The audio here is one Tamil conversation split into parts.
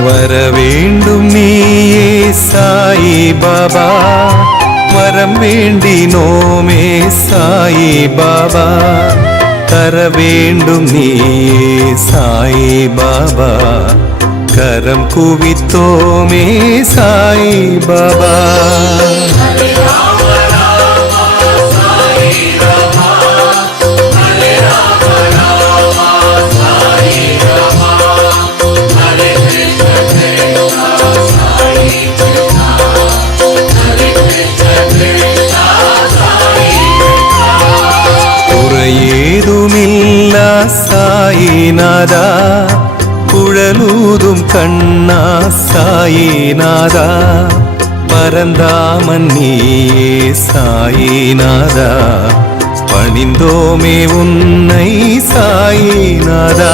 வரவேண்டும் நீயே சாயி பாபா, வரம் வேண்டினோமே சாயி பாபா, தர வேண்டும் நீயே சாயி பாபா, கரம் குவித்தோமே சாயி பாபா. ஏதுமில்லா சாயிநாதா, குழலூதும் கண்ணா சாயிநாதா, பரந்தாமன் நீயே சாயிநாதா, பணிந்தோமே உன்னை சாயிநாதா.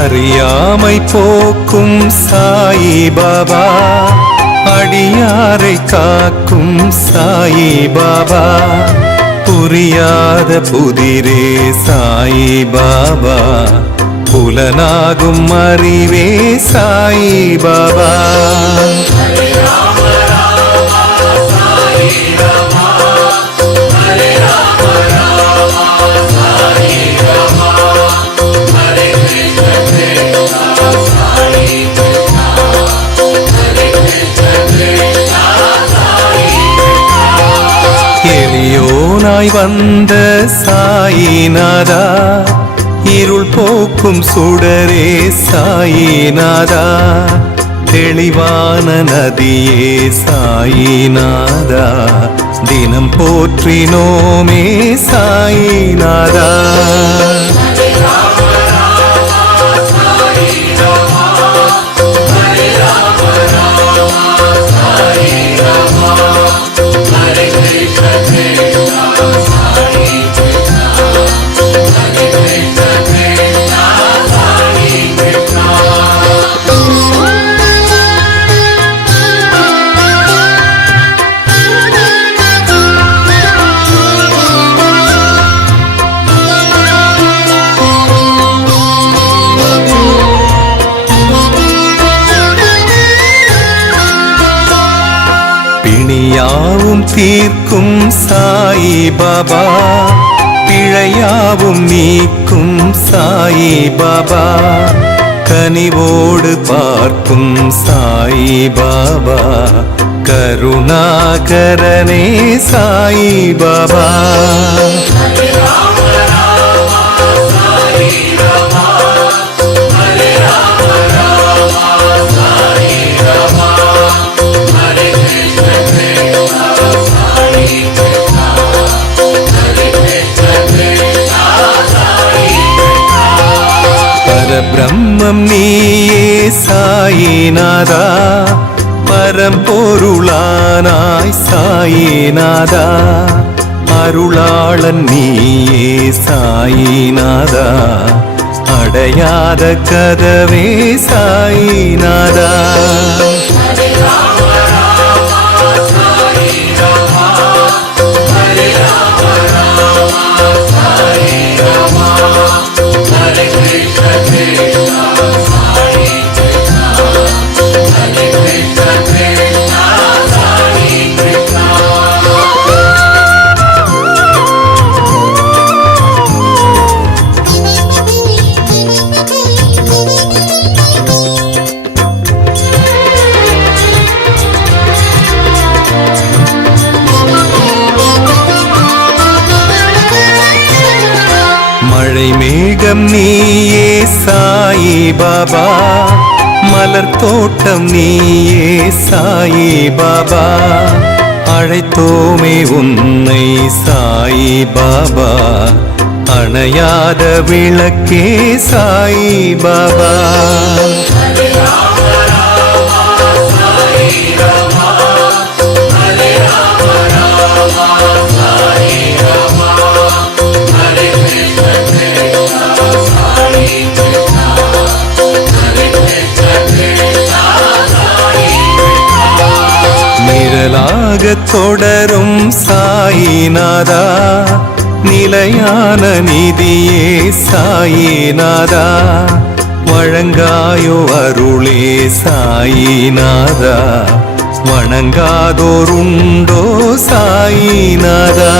அறியாமை போக்கும் சாயி பாபா, அடியாரை காக்கும் சாயி பாபா, புரியாத புதிரே சாயி பாபா, புலனாகும் அறிவே சாயி பாபா. எளியோனாய் வந்த சாயிநாதா, இருள் போக்கும் சுடரே சாயிநாதா, தெளிவான நதியே சாயிநாதா, தினம் போற்றினோமே சாயிநாதா. பிணியாவும் தீர்க்கும் சாயி பாபா, பிழையாவும் நீக்கும் சாயி பாபா, கனிவோடு பார்க்கும் சாயி பாபா, கருணாகரனே சாயி பாபா. பரபிரம்மம் நீயே சாயிநாதா, பரம்பொருளானாய் சாயிநாதா, அருளாளன் நீயே சாயிநாதா, அடையாத கதவே சாயிநாதா. மழை மேகம் நீயே சாயி பாபா, மலர் தோட்டம் நீயே சாயி பாபா, அழைத்தோமே உன்னை சாயி பாபா, அணையாத விளக்கே சாயி பாபா. நிழலாக தொடரும் சாயிநாதா, நிலையான நிதியே சாயிநாதா, வழங்காயோ அருளே சாயிநாதா, வணங்காதோருண்டோ சாயிநாதா.